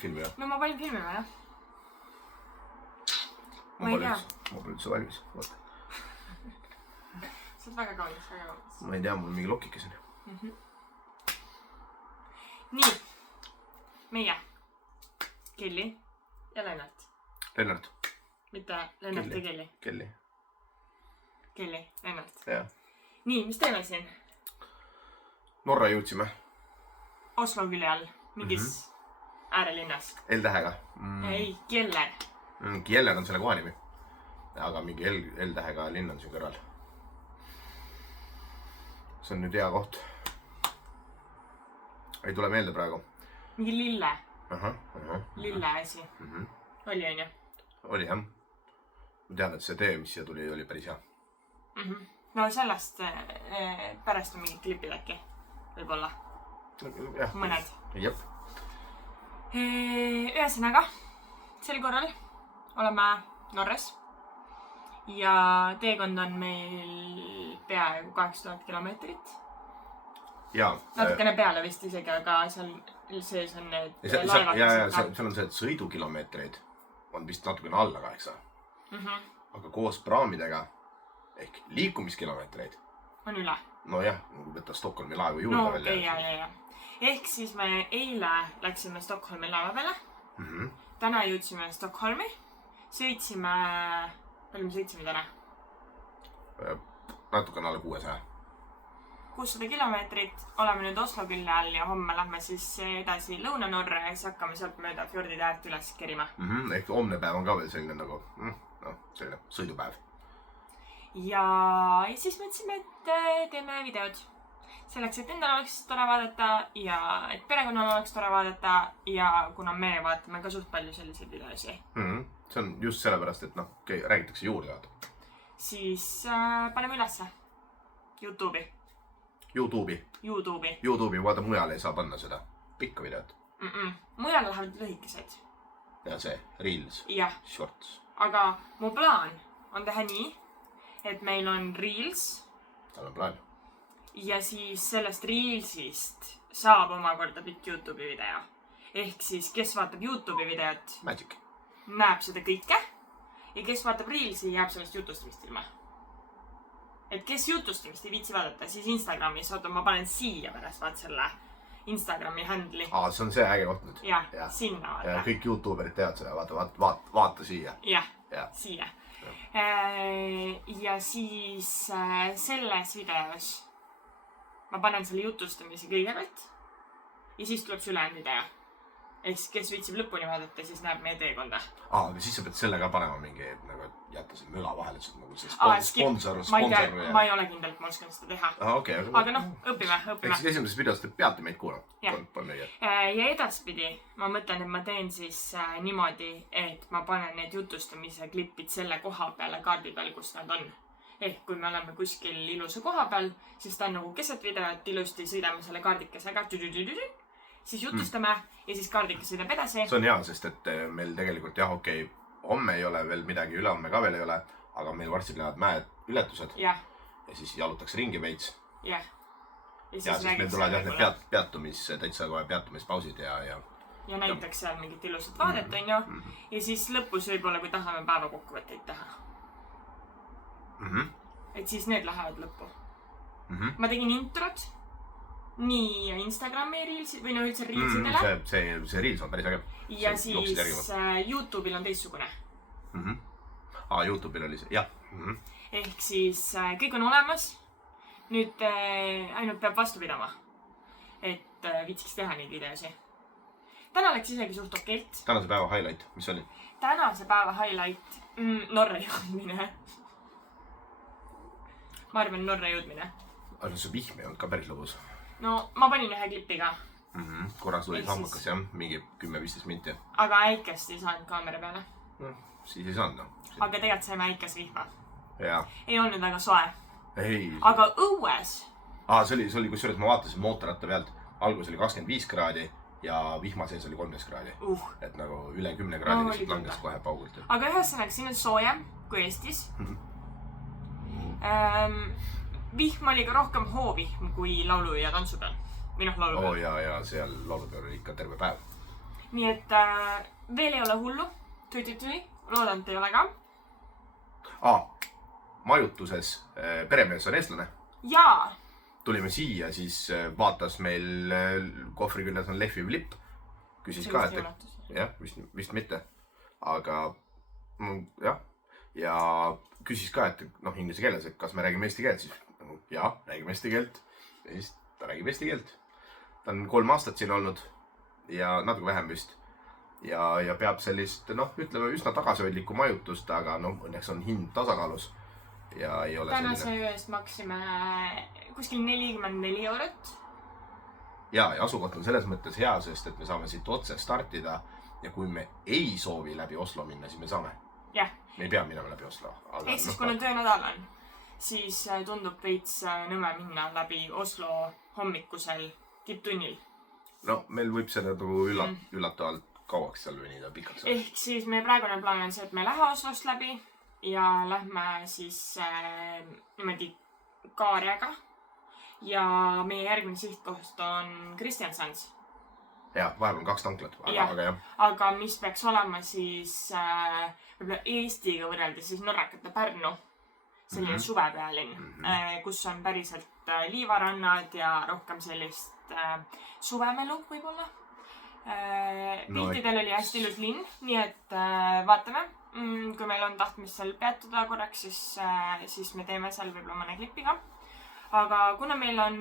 filmi või? No ma panin filmi või, jah? Ma pole üldse valmis. Vaata. Sa oled väga kaunis, väga kaunis. Ma ei tea, mul mingi lokikes on. Nii. Meie. Kelly ja Lennart. Lennart. Mitte Lennart ja Kelly. Kelly. Kelly, Lennart. Jah. Nii, mis teeme siin? Norra jõudsime. Oslo külje all. Mingis äärelinnas. L-tähega. Ei, Kjeller. Kjeller on selle koha nimi. Aga mingi L-tähega linn on siin kõrval. See on nüüd hea koht. Ei tule meelde praegu. Mingi lille. Lille asi. Oli on ju? Oli jah. Ma tean, et see tee, mis siia tuli, oli päris hea. No sellest pärast on mingid klipid äkki. Võib-olla. Mõned. Jep. Ühesõnaga, sel korral oleme Norras. Ja teekond on meil peaaegu 8000 kilomeetrit. Natukene peale vist isegi, aga seal sees on need laevad. Seal on see, et sõidukilomeetreid on vist natukene alla 8. Aga koos praamidega ehk liikumiskilomeetreid on üle. No jah, võtta Stockholmi laevu juurde no, välja. Ja. Ehk siis me eile läksime Stockholmi laeva peale. Täna jõudsime Stockholmi. Sõitsime... Palju me sõitsime täna? Natukene alla 600. 600 kilomeetrit. Oleme nüüd Oslo külje all ja homme lähme siis edasi Lõuna-Norra ja siis hakkame sealt mööda fjordide äärt üles kerima. Ehk homne päev on ka veel selline nagu selline sõidupäev. Ja siis mõtlesime, et teeme videod. Selleks, et endal oleks tore vaadata ja et perekonnal oleks tore vaadata ja kuna me vaatame ka suht palju selliseid videosi. See on just sellepärast, et räägitakse juurde vaata. Siis paneme ülesse YouTube'i. Vaata mujal ei saa panna seda pikka videot. Mujal lähevad lühikesed. Ja see, Reels, Shorts. Aga mu plaan on teha nii, et meil on Reels. Tal on plaan. Ja siis sellest Reelsist saab omakorda pikk YouTube'i video. Ehk siis, kes vaatab YouTube'i videot, Magic. Näeb seda kõike. Ja kes vaatab Reelsi, jääb sellest jutustamist ilma. Et kes jutustamist ei viitsi vaadata, siis Instagramis, ma panen siia pärast vaat selle Instagrami handli. See on see äge koht nüüd. Ja, sinna vaata. Ja kõik YouTuberid teavad seda, vaata siia. Jah, siia. Ja siis selles videos ma panen selle jutustamise kõigepealt ja siis tuleb see ülejäänud video. Ehk kes viitsib lõpuni vaadata, siis näeb meie teekonda. Aga siis sa pead selle ka panema mingi, jätta see möla vahele, nagu see sponsor. Ma ei ole kindel, et ma oskan seda teha. Aga õpime. Eks esimeses videos te peate meid kuulama. Ja edaspidi ma mõtlen, et ma teen siis niimoodi, et ma panen need jutustamise klipid selle koha peale kaardi peal, kus nad on. Ehk kui me oleme kuskil ilusa koha peal, siis ta on nagu keset videot, ilusti sõidame selle kaardikesega, siis jutustame ja siis kaardike sõidab edasi. See on hea, sest et meil tegelikult homme ei ole veel midagi, ülehomme ka veel ei ole, aga meil varsti lähevad mäed ületused. Ja siis jalutaks ringi veits. Ja siis meil tulevad need täitsa kohe peatumispausid ja näitaks seal mingit ilusat vaadet, on ju. Ja siis lõpus võib-olla, kui tahame päeva kokkuvõtteid teha. Et siis need lähevad lõppu. Ma tegin introt. Nii Instagrami Reelsid või üldse Reelsidele. See Reels on päris äge. Ja siis YouTube'il on teistsugune. YouTube'il oli see, jah. Ehk siis kõik on olemas. Nüüd ainult peab vastu pidama. Et viitsiks teha neid videosi. Täna läks isegi suht okeilt. Tänase päeva highlight, mis oli? Tänase päeva highlight Norra jõudmine. Ma arvan Norra jõudmine. Aga see vihm ei olnud ka päris lõbus. No, ma panin ühe klipi ka. Korras tuli sammakas, jah, mingi 10-15 minti. Aga äikest ei saanud kaamera peale. Siis ei saanud, Aga tegelikult saime äikest vihma. Jaa. Ei olnud väga soe. Ei. Aga õues. See oli, kusjuures ma vaatasin mootorratta pealt. Algus oli 25 kraadi ja vihma sees oli 13 kraadi. Et nagu üle 10 kraadi lihtsalt langes kohe paugult. Aga ühesõnaga, siin on soojem kui Eestis. Vihm oli ka rohkem hoovihm kui laulu- ja tantsu peal. Või laulu peal. Ja seal laulu peal oli ikka terve päev. nii et veel ei ole hullu. Tui-tui-tui. Loodan, et ei ole ka. Majutuses peremees on eestlane. Jaa. Tulime siia, siis vaatas meil kohvri küljes on lehviv lipp. Küsis ka, et jah, vist mitte. Aga jah. Ja küsis ka, et inglise keeles, et kas me räägime eesti keelt, siis jaa, räägime eesti keelt. Ja siis ta räägib eesti keelt. Ta on 3 aastat siin olnud ja natuke vähem vist. Ja peab sellist, ütleme üsna tagasihoidlikku majutust, aga õnneks on hind tasakaalus. Ja ei ole tänase ööst maksime kuskil 44 eurot. Ja asukoht on selles mõttes hea, sest et me saame siit otse startida ja kui me ei soovi läbi Oslo minna, siis me saame. Jah. Me ei pea minema läbi Oslo. Ehk siis kuna töönädal on, siis tundub veits nõme minna läbi Oslo hommikusel tipptunnil. Meil võib seda üllatavalt kauaks seal venida, pikaks. Ehk siis meie praegune plaan on see, et me lähe Oslost läbi ja lähme siis niimoodi Kaarjaga. Ja meie järgmine sihtkoht on Kristiansand. Ja, vahepeal on 2 tanklat. Aga mis peaks olema siis võib-olla Eestiga võrreldes siis Norrakate Pärnu. Selline suvepealinn, kus on päriselt liivarannad ja rohkem sellist suvemelu võib-olla. Piltidel oli hästi ilus linn, nii et vaatame. Kui meil on tahtmist seal peatuda korraks, siis me teeme seal võib-olla mõne klipiga. Aga kuna meil on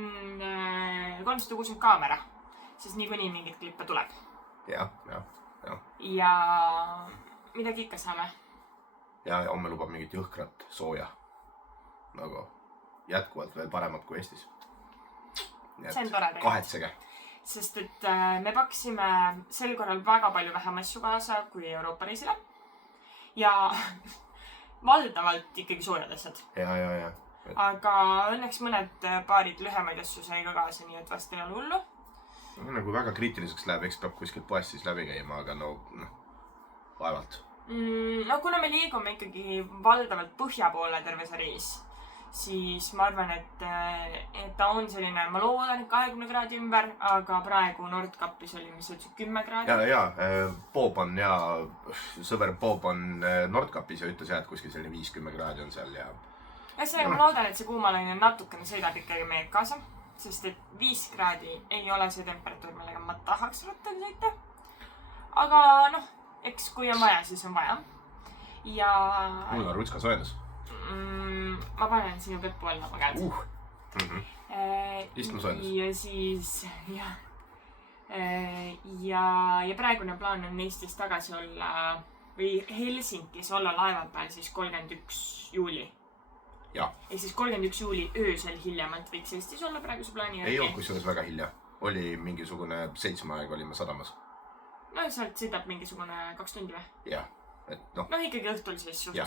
360 kaamera, siis niikuinii mingit klippe tuleb. Ja. Ja midagi ikka saame. Ja homme lubab mingit jõhkrat sooja. Nagu jätkuvalt veel paremat kui Eestis. See on tore tegelikult. Kahetsege. Sest et me paksime sel korral väga palju vähem asju kaasa kui Euroopa reisile. Ja valdavalt ikkagi soojad asjad. Ja. Aga õnneks mõned paarid lühemaid asju sai ka kaasa, nii et vast ei ole hullu. Nagu väga kriitiliseks läheb, eks peab kuskilt poest siis läbi käima, aga vaevalt. Kuna me liigume ikkagi valdavalt põhja poole terve see reis, siis ma arvan, et ta on selline, ma loodan, et 20 kraadi ümber, aga praegu Nordkapis oli, mis ütles 10 kraadi. Ja, Bob on sõber Bob on Nordkapis ja ütles, et kuskil selline 50 kraadi on seal ja... Ühesõnaga, ma loodan, et see kuumalaine natukene sõidab ikkagi meiega kaasa, sest et 5 kraadi ei ole see temperatuur, millega ma tahaks rattaga sõita. Aga eks kui on vaja, siis on vaja. Ja... Mul on rutska soojendus. Ma panen sinu peppu alla, ma käed. Istme soojendus. Ja siis, ja praegune plaan on Eestis tagasi olla või Helsingis olla laeva peal siis 31. juuli. Ja. Ehk siis 31. juuli öösel hiljemalt võiks Eestis olla praeguse plaani järgi. Ei olnud kusjuures väga hilja. Oli mingisugune 7 aeg olime sadamas. Sealt sõidab mingisugune 2 tundi või? Jah. Ikkagi õhtul siis suht.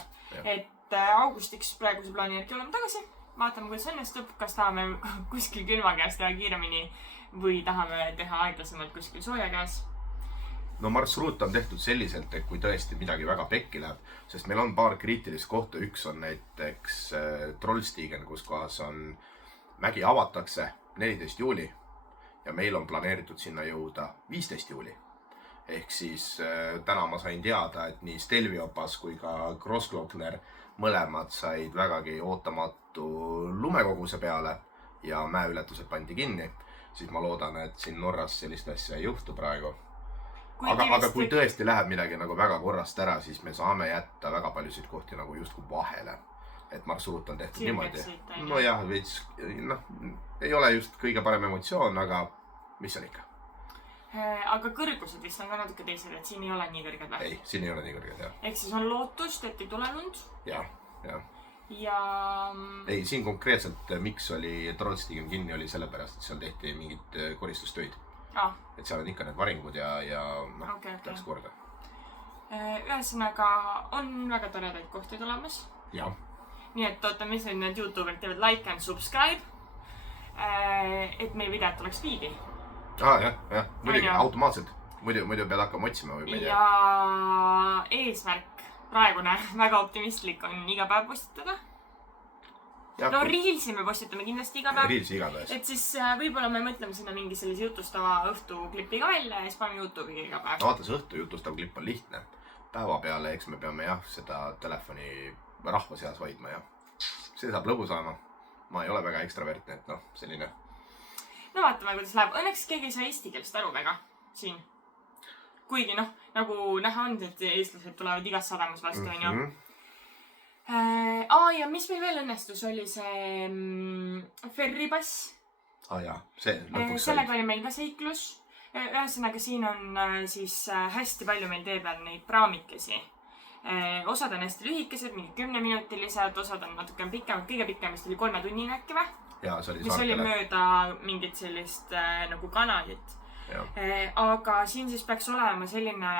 Et augustiks praeguse plaani järgi oleme tagasi. Vaatame, kuidas õnnestub. Kas tahame kuskil külma käes teha kiiremini või tahame teha aeglasemalt kuskil sooja käes. Marsruut on tehtud selliselt, et kui tõesti midagi väga pekki läheb, sest meil on paar kriitilist kohta. Üks on näiteks Trollstigen, kus kohas on mägi avatakse 14. juuli ja meil on planeeritud sinna jõuda 15. juuli. Ehk siis täna ma sain teada, et nii Stelviopas kui ka Grossglockner mõlemad said vägagi ootamatu lumekoguse peale ja mäeületused pandi kinni. Siis ma loodan, et siin Norras sellist asja ei juhtu praegu. Aga kui tõesti läheb midagi nagu väga korrast ära, siis me saame jätta väga paljusid kohti nagu justkui vahele. Et marsruut on tehtud niimoodi. Jah, ei ole just kõige parem emotsioon, aga mis on ikka? Aga kõrgused vist on ka natuke teised, et siin ei ole nii kõrged või? Ei, siin ei ole nii kõrged, jah. Ehk siis on lootust, et ei tule lund? Ja. Ja... Ei, siin konkreetselt miks oli Trollstigen kinni oli sellepärast, et seal tehti mingid koristustöid. Et seal on ikka need varingud ja läks korda. Ühesõnaga on väga toredaid kohti tulemas. Ja. Nii et ootame ise need YouTuberid teevad like and subscribe, et meie videot oleks feedi. Jah. Muidugi, automaatselt. Muidu pead hakkama otsima või ma ei tea. Ja eesmärk praegune väga optimistlik on iga päev postitada. no Reelsi me postitame kindlasti iga päev. Reelsi igatahes. Et siis võib-olla me mõtleme sinna mingi sellise jutustava õhtuklipi ka välja ja siis paneme YouTube'i iga päev. No vaata, see õhtu jutustav klipp on lihtne. Päeva peale, eks me peame seda telefoni rahva seas hoidma ja see saab lõbus olema. Ma ei ole väga ekstravertne, et selline. No vaatame, kuidas läheb. Õnneks keegi ei saa eesti keelest aru väga siin. Kuigi nagu näha on, et eestlased tulevad igas sadamas vastu, on ju. Ja mis meil veel õnnestus, oli see ferripass. Jaa, see lõpuks sellega oli meil ka seiklus. Ühesõnaga, siin on siis hästi palju meil tee peal neid praamikesi. Osad on hästi lühikesed, mingi 10-minutilised, osad on natuke pikemad. Kõige pikemist oli 3 tunnini äkki või? Jaa, see oli mis oli mööda mingit sellist nagu kanalit. Aga siin siis peaks olema selline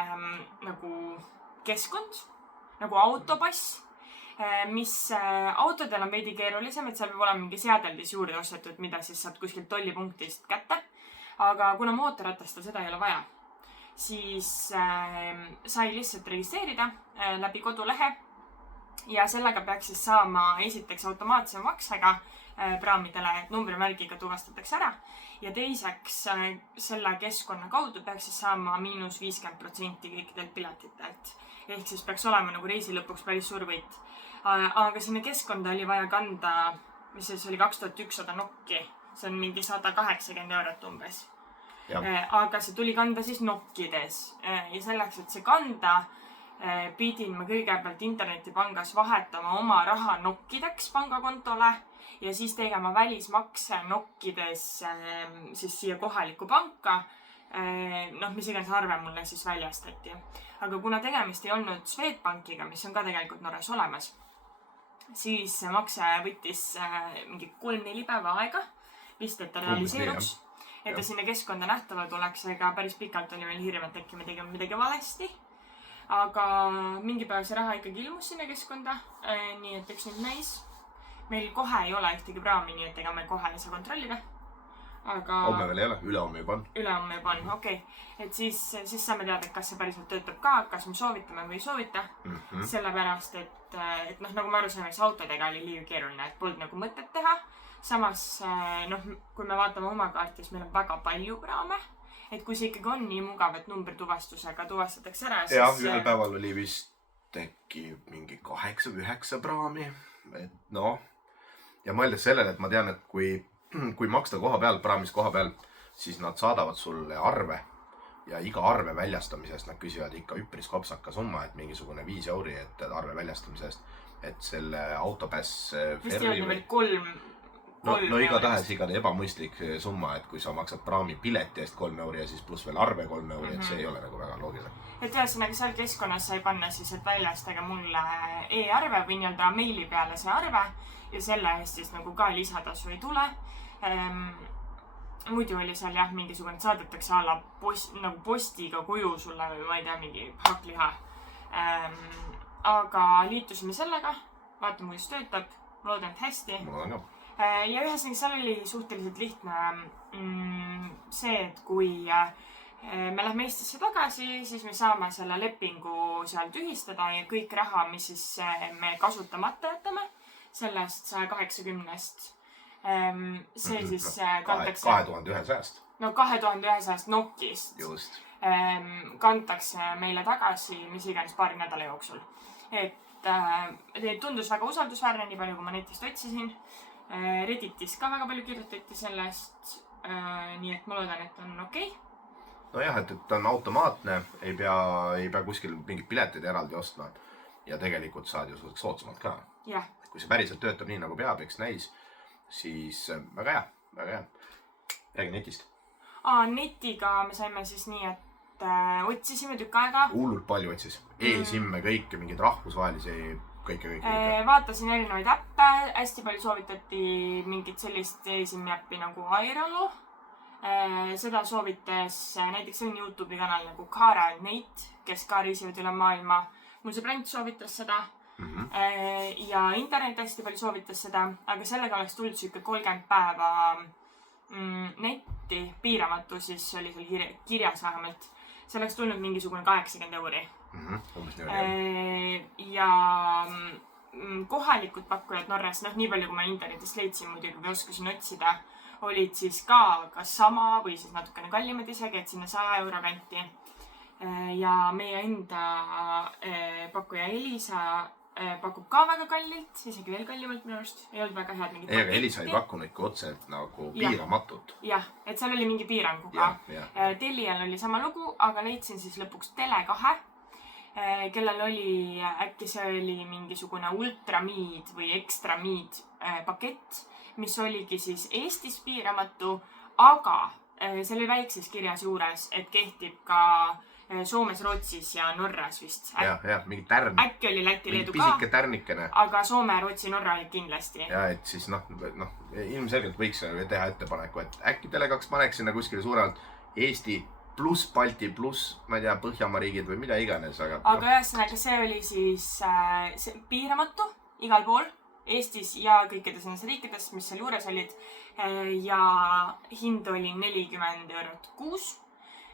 nagu keskkond, nagu autopass, mis autodel on veidi keerulisem, et seal peab olema mingi seadeldis juurde ostetud, mida siis saad kuskilt tollipunktist kätte. Aga kuna mootorratastel seda ei ole vaja, siis sai lihtsalt registreerida läbi kodulehe ja sellega peaks siis saama esiteks automaatse maksega praamidele, et numbrimärgiga tuvastatakse ära ja teiseks selle keskkonna kaudu peaks siis saama -50% kõikidelt piletitelt. Ehk siis peaks olema nagu reisi lõpuks päris suur võit. Aga sinna keskkonda oli vaja kanda, mis siis oli 2100 nokki. See on mingi 180 eurot umbes. Aga see tuli kanda siis nokkides. Ja selleks, et see kanda, pidin ma kõigepealt internetipangas vahetama oma raha nokkideks pangakontole ja siis tegema välismakse nokkides siis siia kohalikku panka, mis iganes arve mulle siis väljastati. Aga kuna tegemist ei olnud Swedbankiga, mis on ka tegelikult Norras olemas, siis see makse võttis mingi 3-4 päeva aega, vist et ta realiseeruks. Et ta sinna keskkonda nähtava tuleks, ega päris pikalt oli meil hirm, et äkki me tegime midagi valesti. Aga mingi päev see raha ikkagi ilmus sinna keskkonda, nii et üks nüüd näis. Meil kohe ei ole ühtegi praami, nii et ega me kohe ei saa kontrollida. Aga homme veel ei ole, ülehomme juba on. Ülehomme juba on, okei. Et siis saame teada, kas see päriselt töötab ka, kas me soovitame või ei soovita. Sellepärast, et nagu me aru saime, see autodega oli liiga keeruline, et polnud nagu mõtet teha. Samas, kui me vaatame oma kaarti, siis meil on väga palju praame. Et kui see ikkagi on nii mugav, et numbrituvastusega tuvastatakse ära, siis... Jah, ühel päeval oli vist äkki mingi 8-9 praami. Et ja mõeldes sellele, et ma tean, et kui maksta koha peal, praamis koha peal, siis nad saadavad sulle arve ja iga arve väljastamisest nad küsivad ikka üpris kopsaka summa, et mingisugune 5 euri, et arve väljastamisest, et selle autopass ferri või... No igatahes igade ebamõistlik summa, et kui sa maksad praami pileti eest 3 euri ja siis pluss veel arve 3 euri, et see ei ole nagu väga loogiline. Et ühesõnaga seal keskkonnas sai panna siis, et väljastage mulle e-arve või nii-öelda meili peale see arve ja selle eest siis nagu ka lisatasu ei tule. Muidu oli seal jah, mingisugune saadetakse alla nagu postiga koju sulle või ma ei tea, mingi hakkliha. Aga liitusime sellega, vaatame, kuidas töötab, loodan, et hästi. Mul on ka. Ja ühesõnaga seal oli suhteliselt lihtne see, et kui me lähme Eestisse tagasi, siis me saame selle lepingu seal tühistada ja kõik raha, mis siis me kasutamata jätame, sellest 180-st, see siis kantakse... 2100-st. No 2100-st nokist. Just. Kantakse meile tagasi, mis iganes paari nädala jooksul. Et tundus väga usaldusväärne, nii palju kui ma netist otsisin. Redditis ka väga palju kirjutati sellest, nii et ma loodan, et on okei. Nojah, et ta on automaatne, ei pea kuskil mingid piletid eraldi ostma ja tegelikult saad ju suhteliselt soodsamalt ka. Jah. Kui see päriselt töötab nii nagu peab, eks näis, siis väga hea. Räägi netist. Netiga me saime siis nii, et otsisime tükk aega. Hullult palju otsis. E-simme kõike, mingid rahvusvahelisi kõike. Vaatasin erinevaid äppe, hästi palju soovitati mingit sellist e-simmi äppi nagu Airalo. Seda soovitas näiteks selline YouTube'i kanal nagu Cara and Nate, kes ka reisivad üle maailma. Mul see bränd soovitas seda ja internet hästi palju soovitas seda, aga sellega oleks tulnud siuke 30 päeva netti piiramatu, siis oli seal kirjas vähemalt. See oleks tulnud mingisugune 80 euri. Ja kohalikud pakkujad Norras, nii palju kui ma internetist leidsin muidugi või oskasin otsida, olid siis ka kas sama või siis natukene kallimad isegi, et sinna 100 euro kanti. Ja meie enda pakkuja Elisa pakub ka väga kallilt, isegi veel kallimalt minu arust. Ei olnud väga head mingit paketti. Aga Elisa ei pakkunud ikka otse nagu piiramatut. Jah, et seal oli mingi piiranguga. Telial oli sama lugu, aga leidsin siis lõpuks Tele2, kellel oli, äkki see oli mingisugune ultramiid või ekstramiid pakett, mis oligi siis Eestis piiramatu, aga see oli väikses kirjas juures, et kehtib ka Soomes, Rootsis ja Norras vist. Jah, mingi tärn. Äkki oli Läti, Leedu ka. Pisike tärnikene. Aga Soome, Rootsi, Norra oli kindlasti. Ja, et siis ilmselgelt võiks teha ettepaneku, et äkki Tele2 paneks sinna kuskile suurelt Eesti pluss Balti pluss, ma ei tea, Põhjamaa riigid või mida iganes. Aga ühesõnaga see oli siis piiramatu igal pool Eestis ja kõikides nendes riikides, mis seal juures olid. Ja hind oli 40 eurot kuus.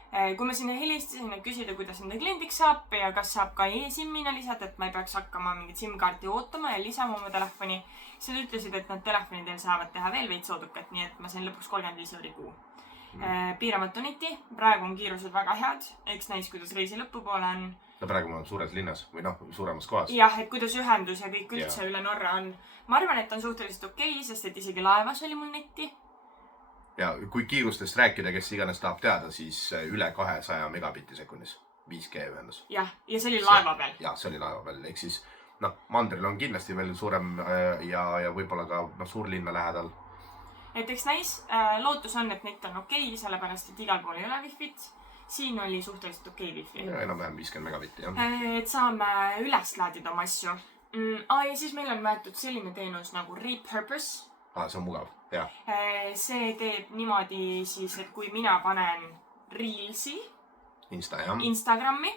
Kui ma sinna helistasin, et küsida, kuidas nende kliendiks saab ja kas saab ka e-SIM-ina lisada, et ma ei peaks hakkama mingit SIM-kaarti ootama ja lisama oma telefoni, siis nad ütlesid, et nad telefonidel saavad teha veel veits soodukat, nii et ma sain lõpuks 35 euri kuu. Piiramatu neti, praegu on kiirused väga head, eks näis, kuidas reisi lõpupoole on. No praegu ma olen suures linnas või suuremas kohas. Jah, et kuidas ühendus ja kõik üldse üle Norra on. Ma arvan, et on suhteliselt okei, sest et isegi laevas oli mul netti. Ja kui kiirustest rääkida, kes iganes tahab teada, siis üle 200 megabitti sekundis 5G ühendus. Jah, ja see oli laeva peal. Jah, see oli laeva peal. Ehk siis, mandril on kindlasti veel suurem ja võib-olla ka suurlinna lähedal. Et eks näis, lootus on, et net on okei, sellepärast, et igal pool ei ole wifi't. Siin oli suhteliselt okei wifi. Ja enam-vähem 50 megabitti, jah. Et saame üles laadida oma asju. Ja siis meil on võetud selline teenus nagu Repurpose. See on mugav, jah. See teeb niimoodi siis, et kui mina panen Reelsi Instagrami,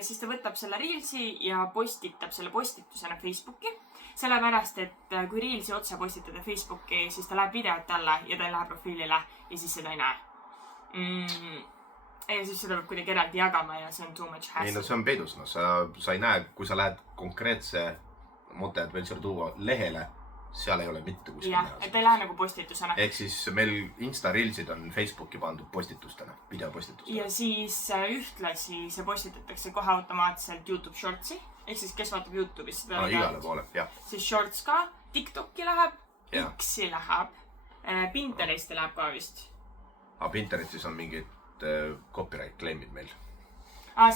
siis ta võtab selle Reelsi ja postitab selle postitusena Facebooki. Sellepärast, et kui Reelsi otse postitada Facebooki, siis ta läheb videot alla ja ta ei lähe profiilile ja siis seda ei näe. Ja siis seda peab kuidagi eraldi jagama ja see on too much hassle. Ei, no see on peidus. Sa ei näe, kui sa lähed konkreetse Mote Adventure Duo lehele, seal ei ole mitte kuskil näha. Jah, et ei lähe nagu postitusena. Ehk siis meil Insta-Reelsid on Facebooki pandud postitustena, videopostitustena. Ja siis ühtlasi see postitatakse kohe automaatselt YouTube Shortsi. Ehk siis kes vaatab YouTube'is seda igale poole, jah. Siis Shorts ka, TikToki läheb, X-i läheb, Pinteresti läheb ka vist. Aga Pinterestis on mingid copyright claim'id meil.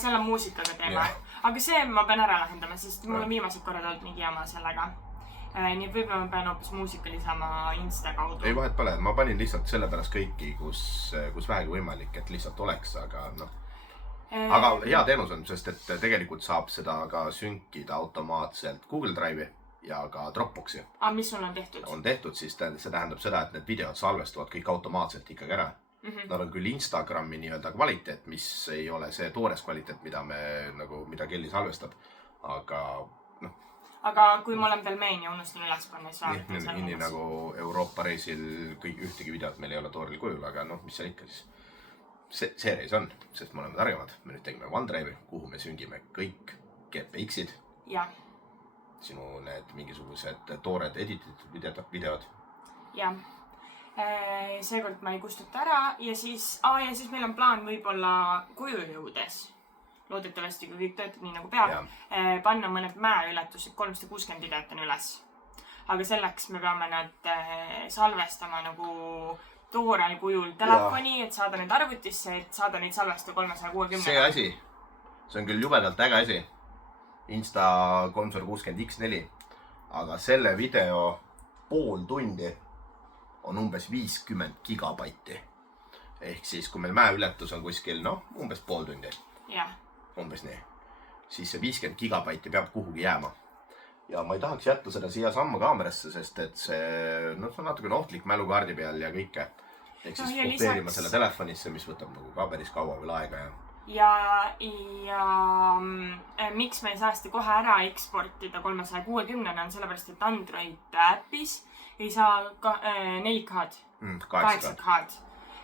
Seal on muusikaga teema. Aga see ma pean ära lahendama, sest mul on viimased korrad olnud mingi jama sellega. Nii et võib-olla ma pean hoopis muusika lisama Insta kaudu. Ei, vahet pole. Ma panin lihtsalt selle pärast kõiki, kus vähegi võimalik, et lihtsalt oleks, aga Aga hea teenus on, sest et tegelikult saab seda ka sünkida automaatselt Google Drive'i ja ka Dropboxi. Mis sul on tehtud? On tehtud, siis see tähendab seda, et need videod salvestuvad kõik automaatselt ikkagi ära. Nad on küll Instagrami nii-öelda kvaliteet, mis ei ole see toores kvaliteet, mida Kelly salvestab, aga kui ma olen veel meeni ja unustan üles panna, siis vaadata seal. Nii nagu Euroopa reisil ühtegi videot meil ei ole tooril kujul, aga mis seal ikka siis. See reis on, sest me oleme targemad. Me nüüd tegime OneDrive'i, kuhu me süngime kõik GPX-id. Jah. Sinu need mingisugused toored edititud videod. Jah. Seekord ma ei kustuta ära ja siis meil on plaan võib-olla koju jõudes. Loodetavasti, kui kõik töötab nii nagu peab, panna mõned mäeületused 360 videot on üles. Aga selleks me peame nad salvestama nagu toorel kujul telefoni, et saada need arvutisse, et saada neid salvesta 360. See asi, see on küll jubedalt äge asi, Insta 360 X4, aga selle video pool tundi on umbes 50 gigabaiti. Ehk siis, kui meil mäeületus on kuskil, umbes pool tundi. Jah. Umbes nii. Siis see 50 gigabaiti peab kuhugi jääma. Ja ma ei tahaks jätta seda siia samma kaamerasse, sest et see on natukene ohtlik mälukaardi peal ja kõike. Ehk siis kopeerima selle telefonisse, mis võtab nagu ka päris kaua veel aega. Ja miks me ei saa seda kohe ära eksportida 360 on sellepärast, et Android äpis ei saa 4K-d, 8K-d.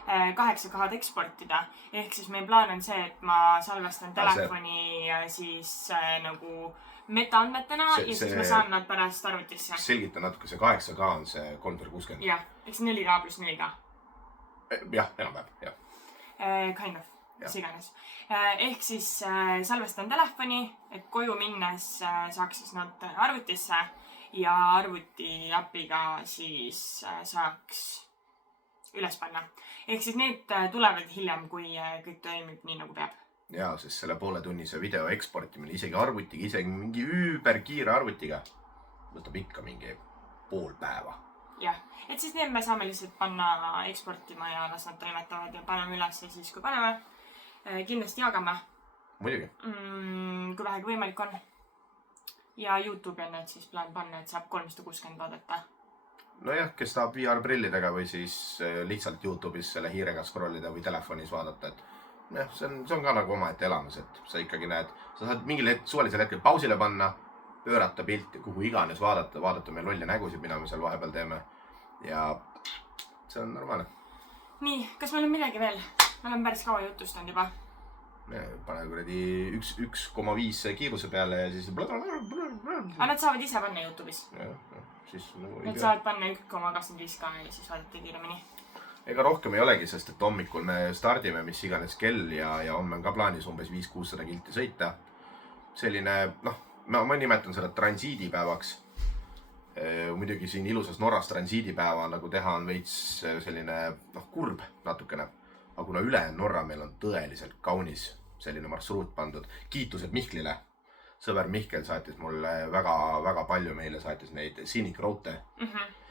8K-d eksportida. Ehk siis meie plaan on see, et ma salvestan telefoni siis nagu metaandmetena ja siis ma saan nad pärast arvutisse. Selgita natuke, see 8K on see 360. Jah, eks 4K pluss 4K. Jah, enam-vähem, jah. Kind of, mis iganes. Ehk siis salvestan telefoni, et koju minnes saaks siis nad arvutisse ja arvuti äpiga siis saaks üles panna. Ehk siis need tulevad hiljem, kui kõik toimib nii nagu peab. Jaa, sest selle pooletunnise video eksportimine isegi arvutiga, isegi mingi üüberkiire arvutiga võtab ikka mingi pool päeva. Jah, et siis need me saame lihtsalt panna eksportima ja las nad toimetavad ja paneme üles ja siis kui paneme, kindlasti jagame. Muidugi. Kui vähegi võimalik on. Ja YouTube'i on need siis plaan panna, et saab 360 vaadata. Nojah, kes tahab VR-prillidega või siis lihtsalt YouTube'is selle hiirega scrollida või telefonis vaadata, et jah, see on ka nagu omaette elamus, et sa ikkagi näed, sa saad mingil suvalisel hetkel pausile panna, pöörata pilti, kuhu iganes vaadata meil lolle nägusid, mida me seal vahepeal teeme ja see on normaalne. Nii, kas meil on midagi veel? Me oleme päris kaua jutustanud juba. Pane kuradi 1,5 kiiruse peale ja siis... Aga nad saavad ise panna YouTube'is. Nad saavad panna 1,25K ja siis vaadata kiiremini. Ega rohkem ei olegi, sest et hommikul me stardime mis iganes kell ja homme on ka plaanis umbes 500-600 kilti sõita. Selline, ma nimetan seda transiidipäevaks. Muidugi siin ilusas Norras transiidipäeva nagu teha on veits selline kurb natukene. Aga kuna üle Norra meil on tõeliselt kaunis selline marsruut pandud. Kiitused Mihklile. Sõber Mihkel saatis mulle väga palju meile saatis neid scenic route.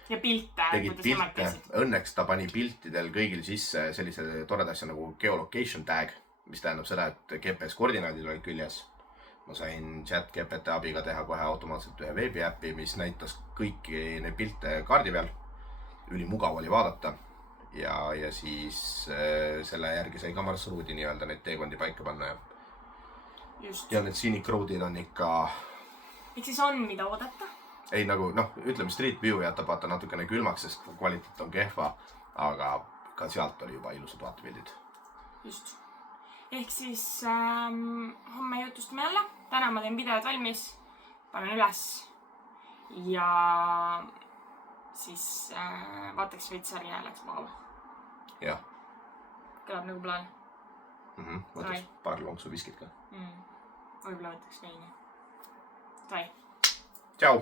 Ja pilte. Tegid pilte. Õnneks ta pani piltidel kõigil sisse sellise toreda asja nagu geolocation tag, mis tähendab seda, et GPS-koordinaadid olid küljes. Ma sain chat-GPT abiga teha kohe automaatselt ühe veebiäppi, mis näitas kõiki neid pilte kaardi peal. Ülimugav oli vaadata. Ja siis selle järgi sai ka marsruudi nii-öelda neid teekondi paika panna. Ja need scenic road'id on ikka... Eks siis on mida oodata? Ei nagu, ütleme Street View jätab vaata natukene külmaks, sest kvaliteet on kehva, aga ka sealt oli juba ilusad vaatepildid. Just. Ehk siis homme jutustame jälle. Täna ma teen videod valmis, panen üles ja siis vaataks veits sarja ja läks maale. Jah. Kõlab nagu plaan. Võtaks paar lonksu viskid ka. Võib-olla võtaks veini. Tai. Tšau!